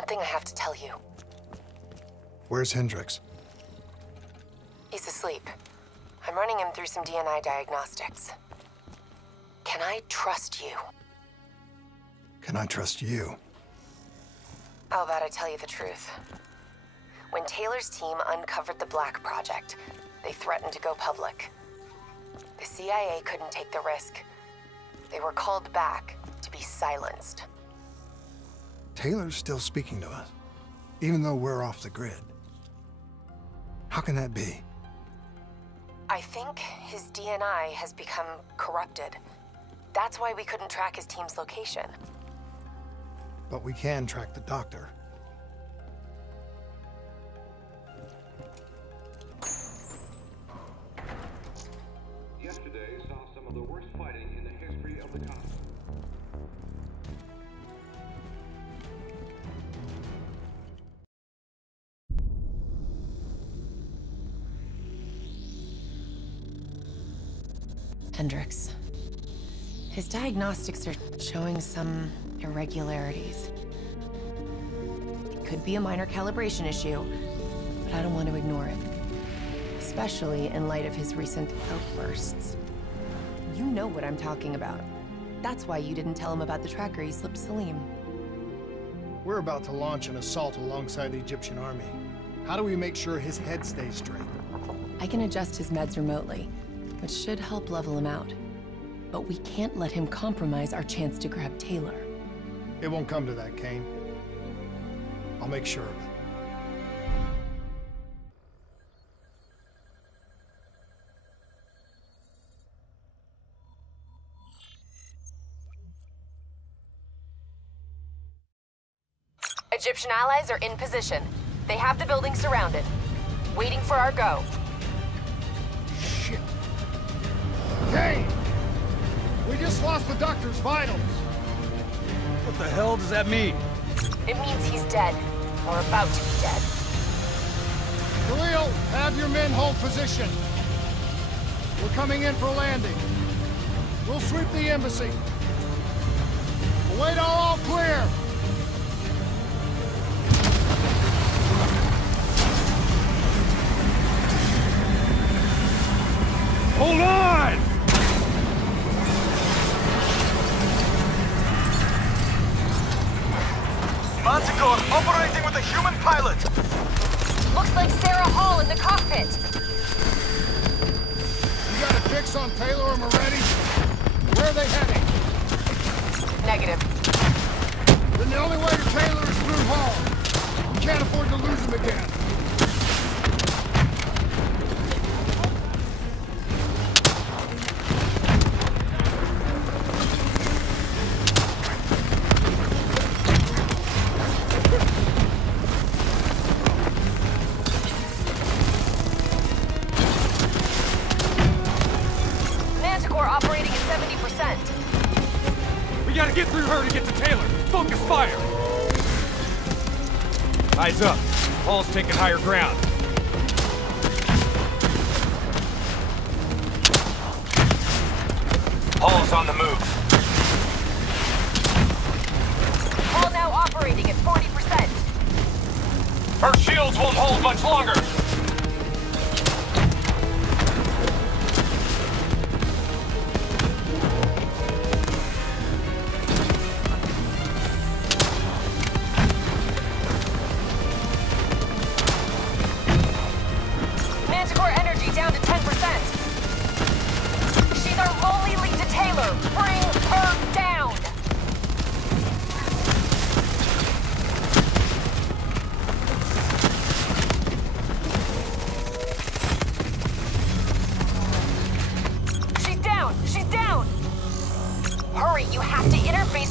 something I have to tell you. Where's Hendricks? He's asleep. I'm running him through some DNI diagnostics. Can I trust you? Can I trust you? How about I tell you the truth? When Taylor's team uncovered the Black Project, they threatened to go public. The CIA couldn't take the risk. They were called back to be silenced. Taylor's still speaking to us, even though we're off the grid. How can that be? I think his DNI has become corrupted. That's why we couldn't track his team's location. But we can track the doctor. Yesterday saw some of the worst fighting in the history of the continent. Hendricks. His diagnostics are showing some irregularities. It could be a minor calibration issue, but I don't want to ignore it. Especially in light of his recent outbursts. You know what I'm talking about. That's why you didn't tell him about the tracker he slipped Salim. We're about to launch an assault alongside the Egyptian army. How do we make sure his head stays straight? I can adjust his meds remotely, which should help level him out. But we can't let him compromise our chance to grab Taylor. It won't come to that, Kane. I'll make sure of it. Egyptian allies are in position. They have the building surrounded, waiting for our go. Shit. Kane! We just lost the doctor's vitals. What the hell does that mean? It means he's dead, or about to be dead. Khalil, have your men hold position. We're coming in for landing. We'll sweep the embassy. Await all clear. Hold on! Manticore operating with a human pilot! Looks like Sarah Hall in the cockpit! You got a fix on Taylor and Moretti? Where are they heading? Negative. Then the only way to Taylor is through Hall. We can't afford to lose him again. We gotta get through her to get to Taylor. Focus fire! Eyes up. Hall's taking higher ground. Hall's on the move. Hall now operating at 40%. Her shields won't hold much longer.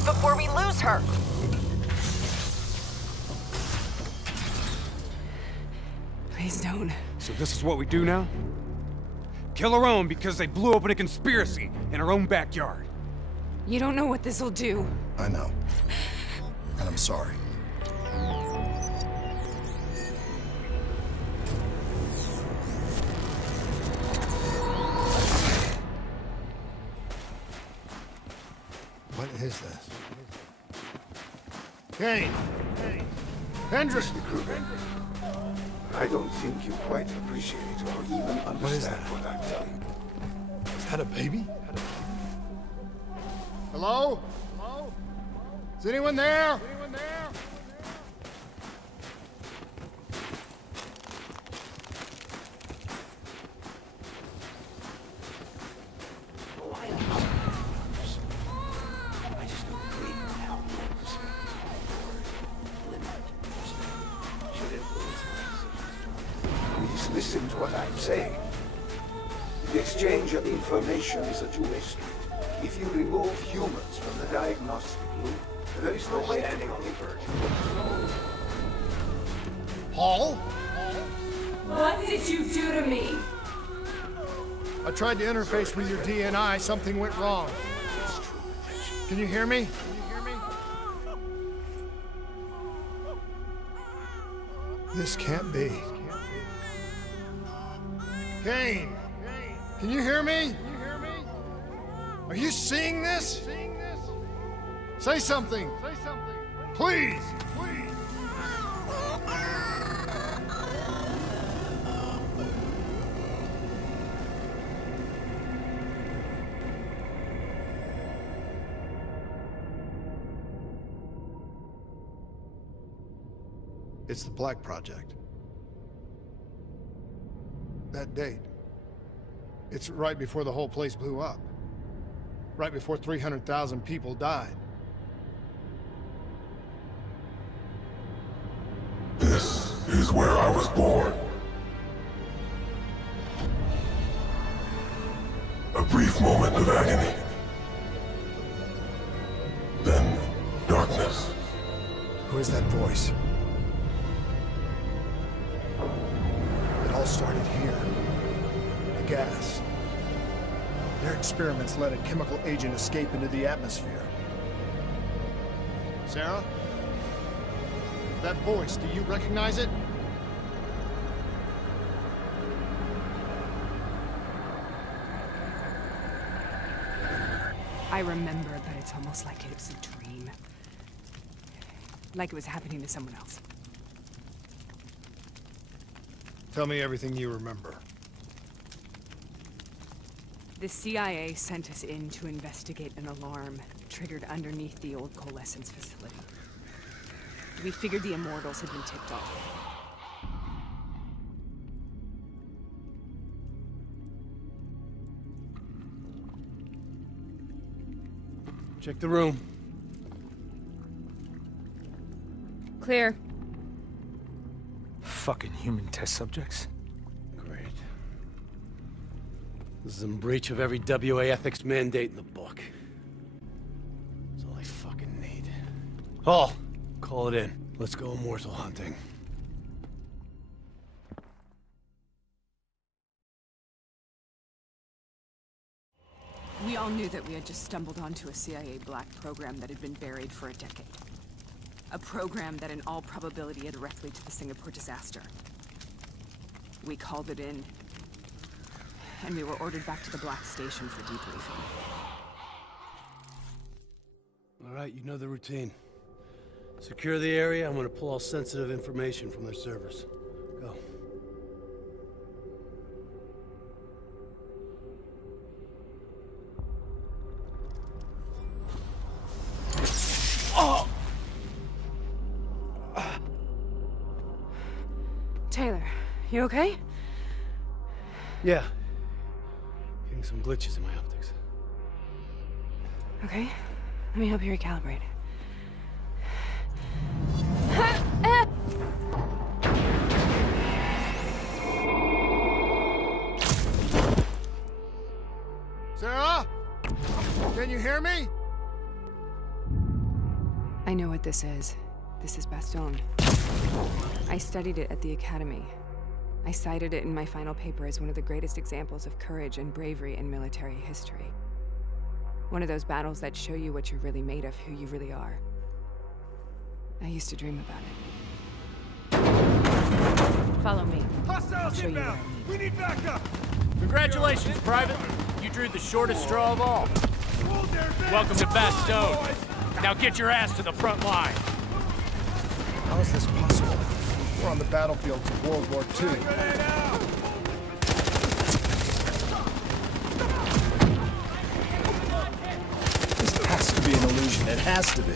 Before we lose her. Please don't. So this is what we do now? Kill our own because they blew open a conspiracy in our own backyard. You don't know what this'll do. I know. And I'm sorry. What is this? Kane! Hendricks! Mr. Kruger, I don't think you quite appreciate or even understand what I'm telling you. Is that a baby? Hello? Hello? Is anyone there? Anyone there? Please listen to what I'm saying. The exchange of information is a two-way street. If you remove humans from the diagnostic loop, there is no way to convert. Paul? What did you do to me? I tried to interface with your DNI. Something went wrong. Can you hear me? This can't be. Kane! Can you hear me? Are you seeing this? Say something! Please! It's the Black Project. That date. It's right before the whole place blew up. Right before 300,000 people died. This is where I was born. A brief moment of agony. Then darkness. Who is that voice? It all started here. The gas. Their experiments let a chemical agent escape into the atmosphere. Sarah? That voice, do you recognize it? I remember, but it's almost like it's a dream. Like it was happening to someone else. Tell me everything you remember. The CIA sent us in to investigate an alarm triggered underneath the old coalescence facility. We figured the immortals had been tipped off. Check the room. Clear. Fucking human test subjects. Great. This is in breach of every WA ethics mandate in the book. That's all I fucking need. Hall, call it in. Let's go immortal hunting. We all knew that we had just stumbled onto a CIA black program that had been buried for a decade. A program that in all probability had wrecked to the Singapore disaster. We called it in, and we were ordered back to the Black Station for debriefing. All right, you know the routine. Secure the area. I'm gonna pull all sensitive information from their servers. Go. Taylor, you okay? Yeah. Getting some glitches in my optics. Okay, let me help you recalibrate. Sarah? Can you hear me? I know what this is. This is Baston. I studied it at the Academy. I cited it in my final paper as one of the greatest examples of courage and bravery in military history. One of those battles that show you what you're really made of, who you really are. I used to dream about it. Follow me. I'll show you where I lead. We need backup! Congratulations, Private. You drew the shortest straw of all. Welcome to Baston. Now get your ass to the front line. All How is this possible? We're on the battlefields of World War II. This has to be an illusion. It has to be.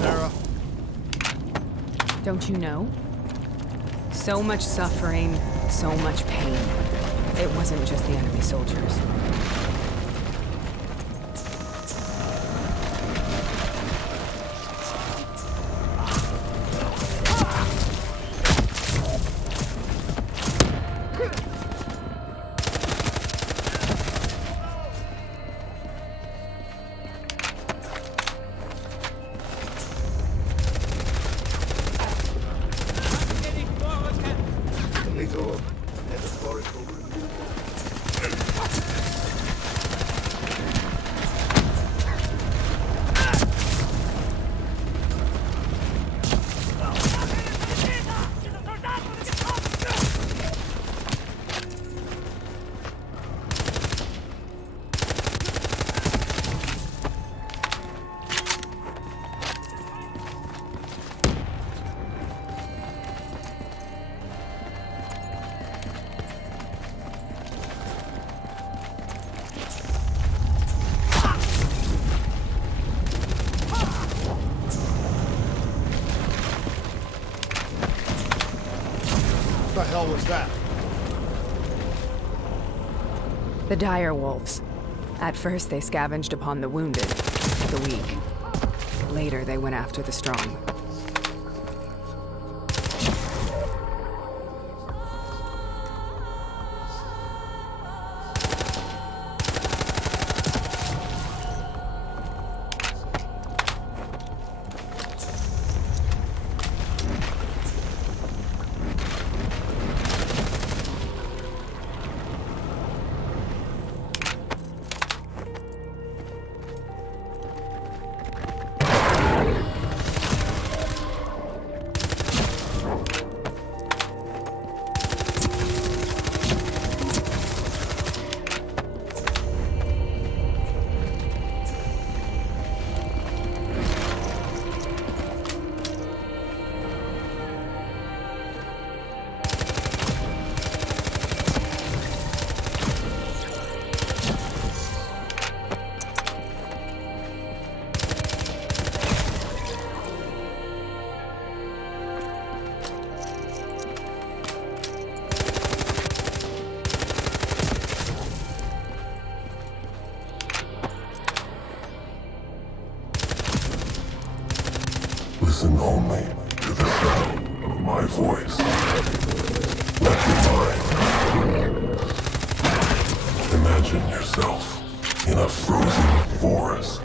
Sarah. Don't you know? So much suffering, so much pain. It wasn't just the enemy soldiers. hell was that? The dire wolves. At first, they scavenged upon the wounded, the weak. Later, they went after the strong. Listen only to the sound of my voice. Let your mind. Imagine yourself in a frozen forest.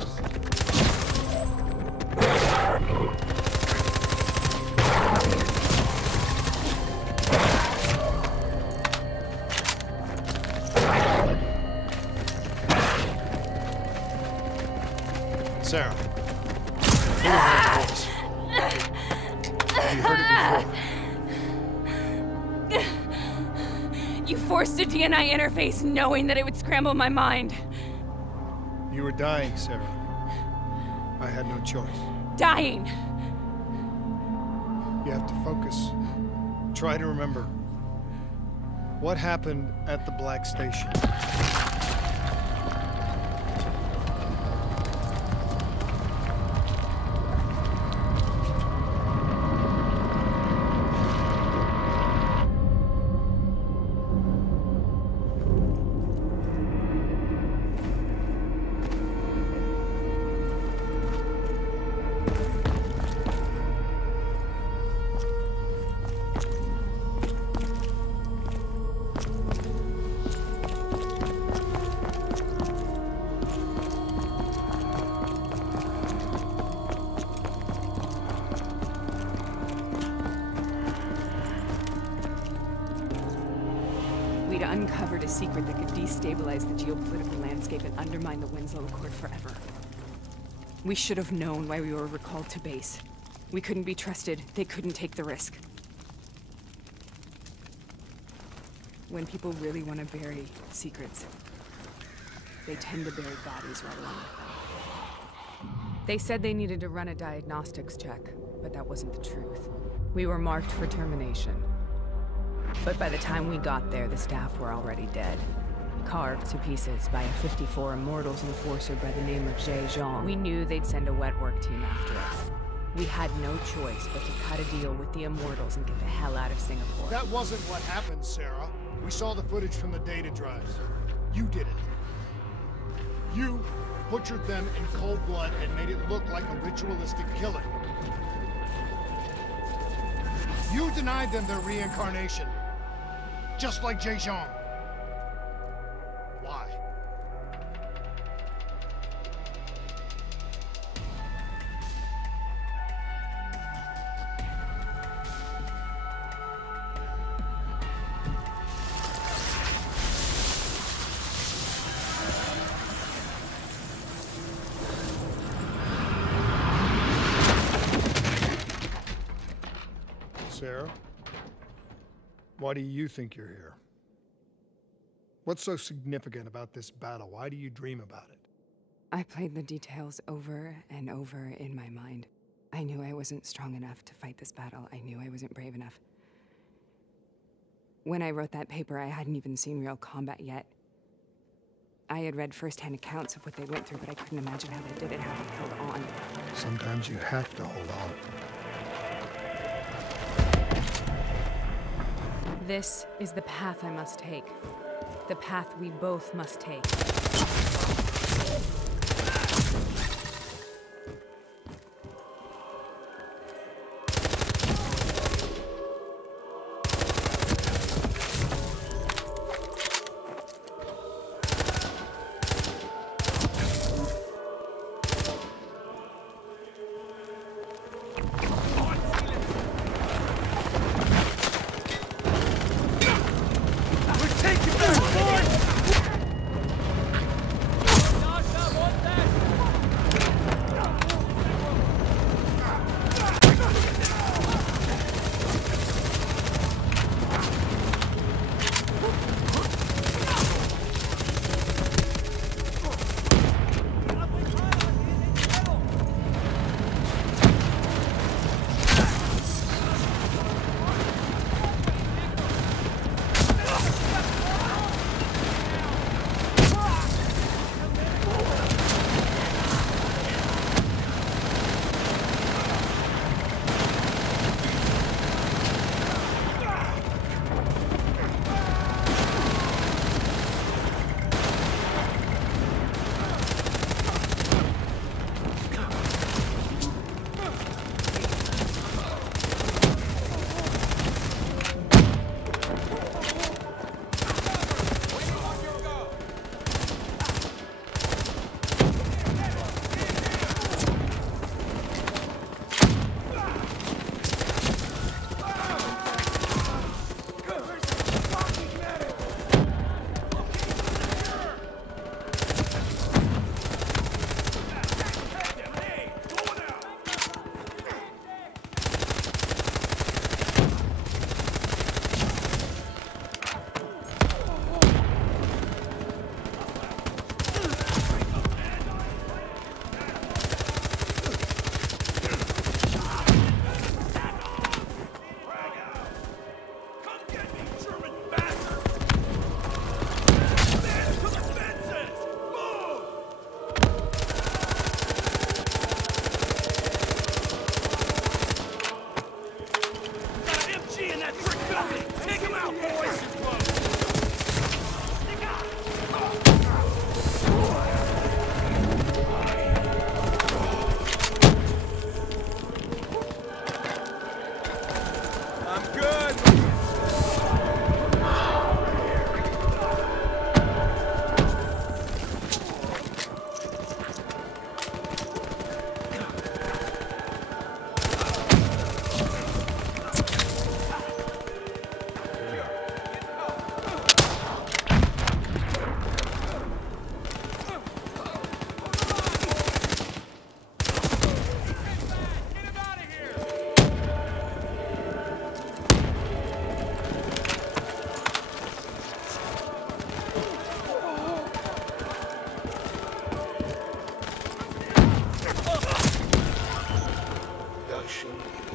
Sarah. Who heard this? Have you heard it before? You forced a DNI interface knowing that it would scramble my mind. You were dying, Sarah. I had no choice. Dying! You have to focus. Try to remember. What happened at the Black Station? We'd uncovered a secret that could destabilize the geopolitical landscape and undermine the Winslow Accord forever. We should have known why we were recalled to base. We couldn't be trusted. They couldn't take the risk. When people really want to bury secrets, they tend to bury bodies right along with them. They said they needed to run a diagnostics check, but that wasn't the truth. We were marked for termination. But by the time we got there, the staff were already dead. Carved to pieces by a 54 Immortals enforcer by the name of Jay Zhang. We knew they'd send a wet work team after us. We had no choice but to cut a deal with the Immortals and get the hell out of Singapore. That wasn't what happened, Sarah. We saw the footage from the data drives. You did it. You butchered them in cold blood and made it look like a ritualistic killing. You denied them their reincarnation. Just like Jay Zhang. Why? Sarah? Why do you think you're here? What's so significant about this battle? Why do you dream about it? I played the details over and over in my mind. I knew I wasn't strong enough to fight this battle. I knew I wasn't brave enough. When I wrote that paper, I hadn't even seen real combat yet. I had read first-hand accounts of what they went through, but I couldn't imagine how they did it, how they held on. Sometimes you have to hold on. This is the path I must take. The path we both must take.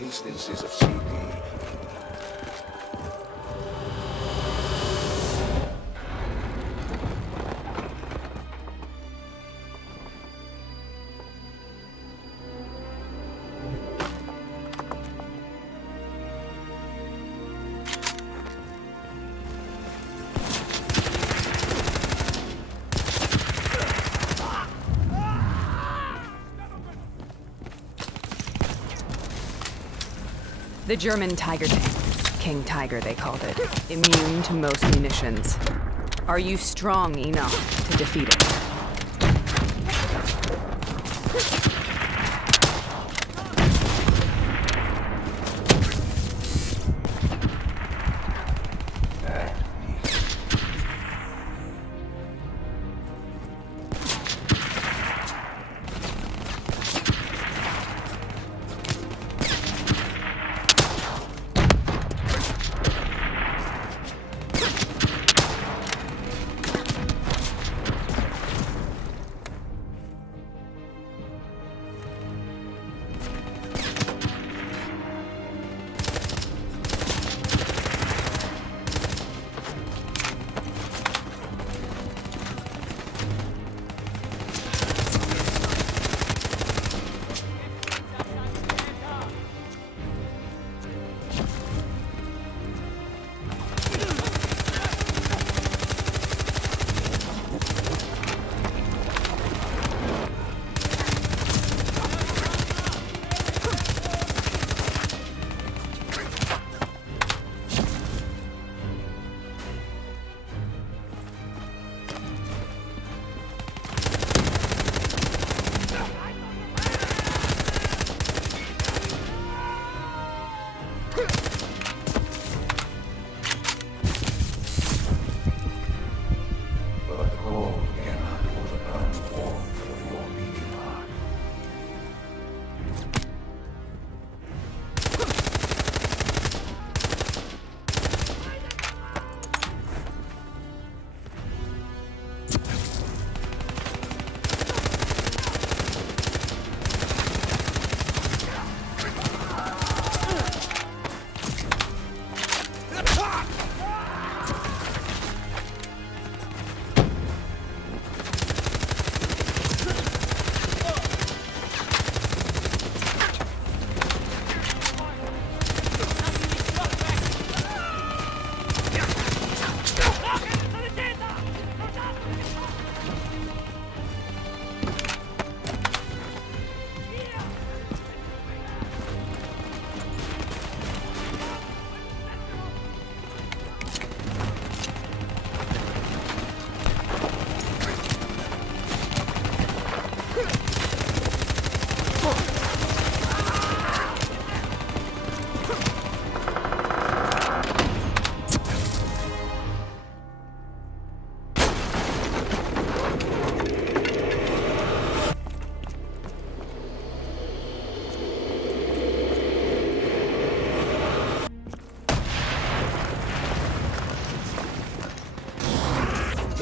Instances of CD. The German Tiger tank. King Tiger, they called it. Immune to most munitions. Are you strong enough to defeat it?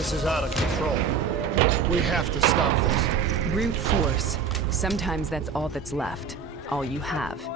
This is out of control. We have to stop this. Brute force. Sometimes that's all that's left. All you have.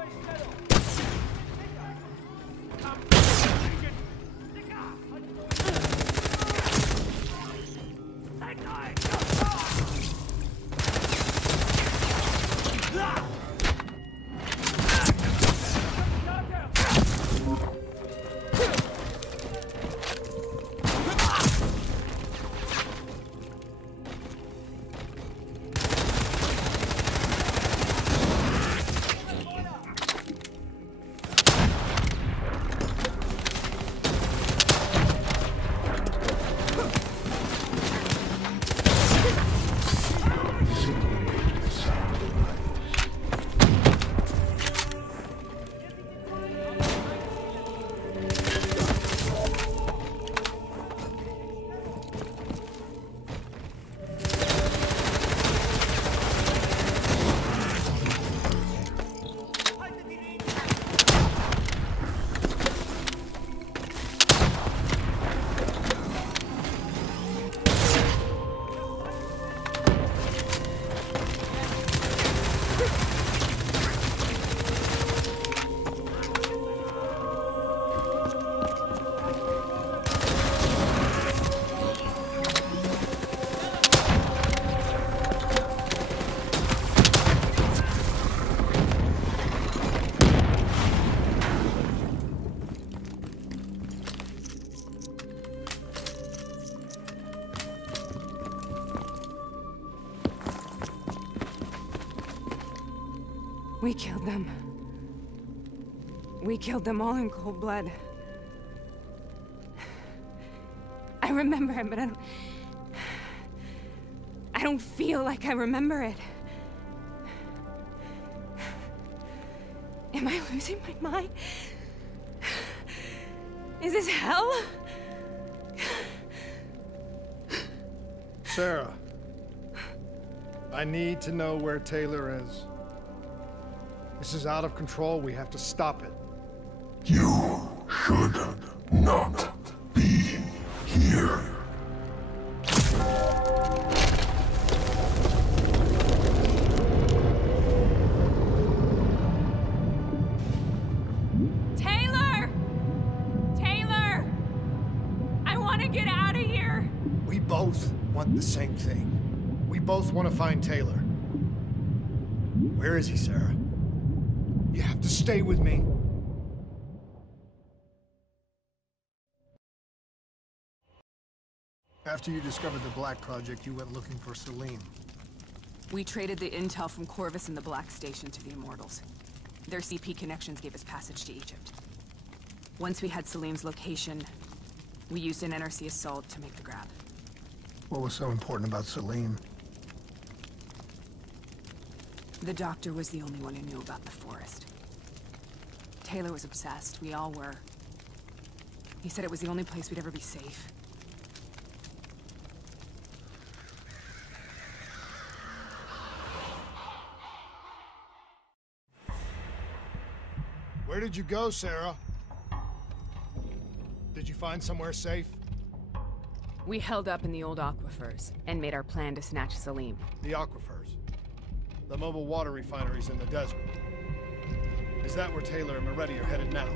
We killed them. We killed them all in cold blood. I remember it, but I don't feel like I remember it. Am I losing my mind? Is this hell? Sarah, I need to know where Taylor is. This is out of control. We have to stop it. You should not be here. Taylor! Taylor! I want to get out of here. We both want the same thing. We both want to find Taylor. Where is he, Sarah? You have to stay with me. After you discovered the Black Project, you went looking for Celine. We traded the intel from Corvus and the Black Station to the Immortals. Their CP connections gave us passage to Egypt. Once we had Salim's location, we used an NRC assault to make the grab. What was so important about Celine? The doctor was the only one who knew about the forest. Taylor was obsessed. We all were. He said it was the only place we'd ever be safe. Where did you go, Sarah? Did you find somewhere safe? We held up in the old aquifers and made our plan to snatch Salim. The aquifers. The mobile water refineries in the desert. Is that where Taylor and Moretti are headed now?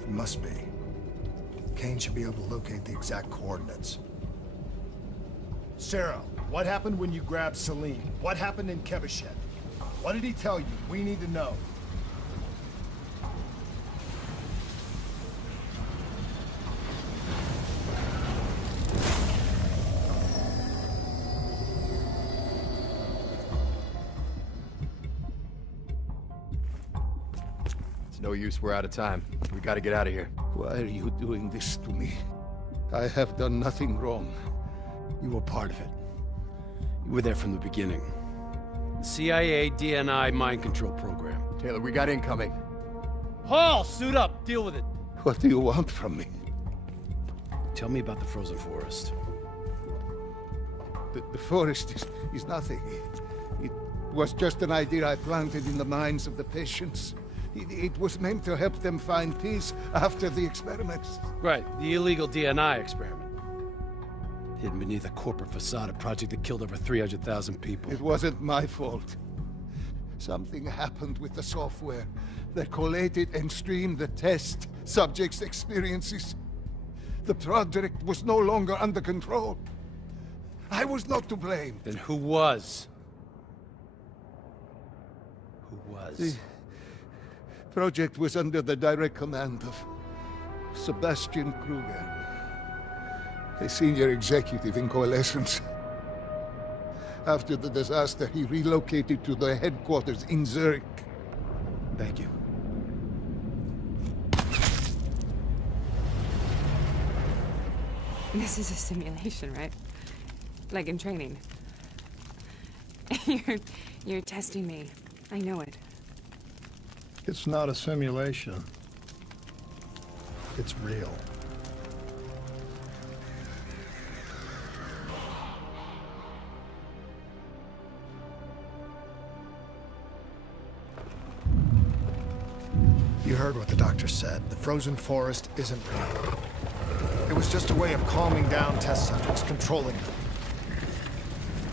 It must be. Kane should be able to locate the exact coordinates. Sarah, what happened when you grabbed Celine? What happened in Kevashet? What did he tell you? We need to know. No use, we're out of time. We gotta get out of here. Why are you doing this to me? I have done nothing wrong. You were part of it. You were there from the beginning. The CIA, DNI, mind control program. Taylor, we got incoming. Hall, suit up. Deal with it. What do you want from me? Tell me about the frozen forest. The forest is nothing. It was just an idea I planted in the minds of the patients. It was meant to help them find peace after the experiments. Right, the illegal DNI experiment. Hidden beneath a corporate facade, a project that killed over 300,000 people. It wasn't my fault. Something happened with the software that collated and streamed the test subjects' experiences. The project was no longer under control. I was not to blame. Then who was? Who was? The project was under the direct command of Sebastian Kruger, a senior executive in Coalescence. After the disaster, he relocated to the headquarters in Zurich. Thank you. This is a simulation, right? Like in training. You're testing me. I know it. It's not a simulation. It's real. You heard what the doctor said. The frozen forest isn't real. It was just a way of calming down test subjects, controlling them.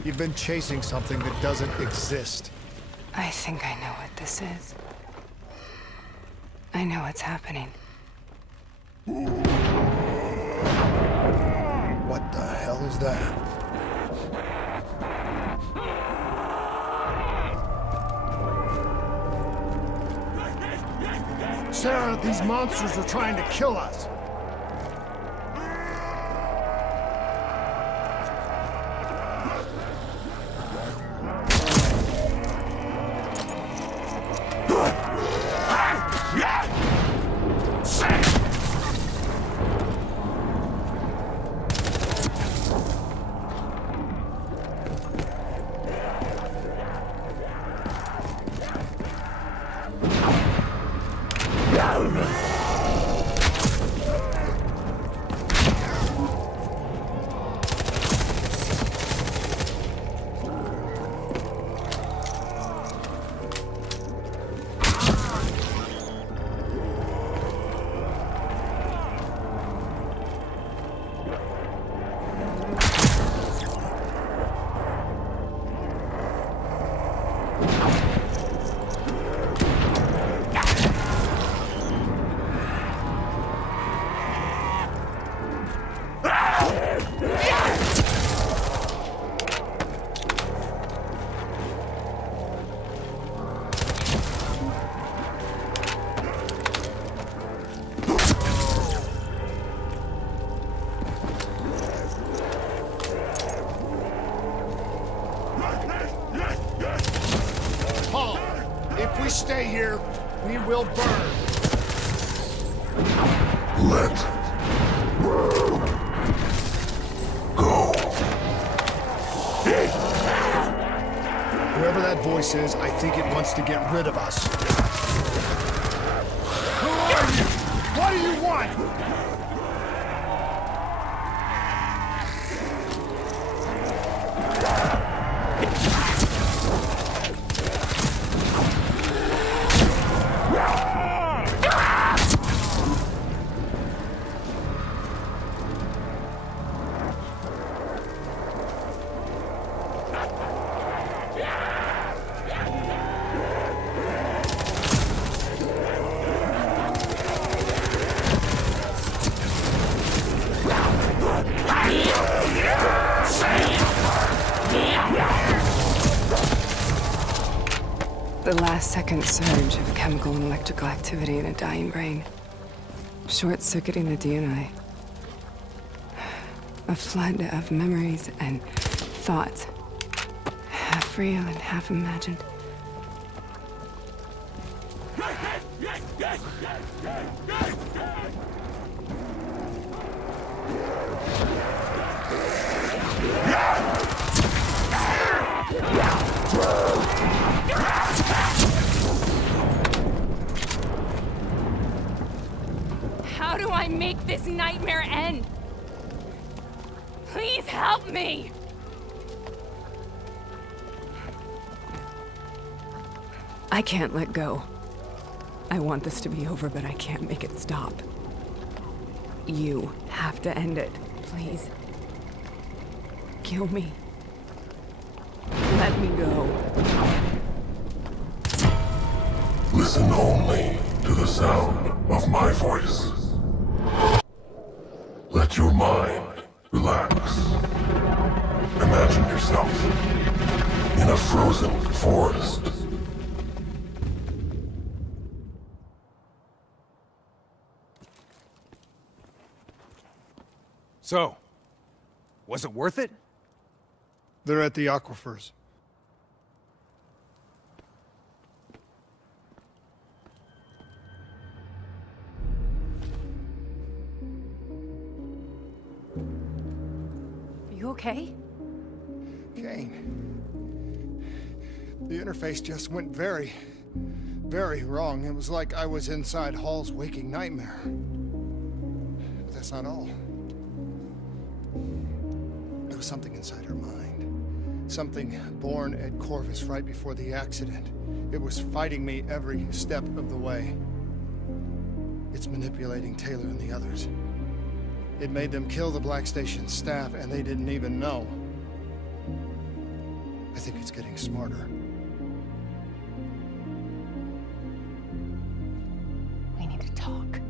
You've been chasing something that doesn't exist. I think I know what this is. I know what's happening. What the hell is that? Sarah, these monsters are trying to kill us. Stay here, we will burn. Let world go. Whoever that voice is, I think it wants to get rid of us. Who are you? What do you want? The last-second surge of chemical and electrical activity in a dying brain. Short-circuiting the DNI. A flood of memories and thoughts. Half real and half imagined. How do I make this nightmare end? Please help me! I can't let go. I want this to be over, but I can't make it stop. You have to end it, please. Kill me. Let me go. Listen only to the sound of my voice. Let your mind relax. Imagine yourself in a frozen forest. So, was it worth it? They're at the aquifers. Are you okay? Kane. The interface just went very wrong. It was like I was inside Hall's waking nightmare. But that's not all. There was something inside her mind. Something born at Corvus right before the accident. It was fighting me every step of the way. It's manipulating Taylor and the others. It made them kill the Black Station staff, and they didn't even know. I think it's getting smarter. We need to talk.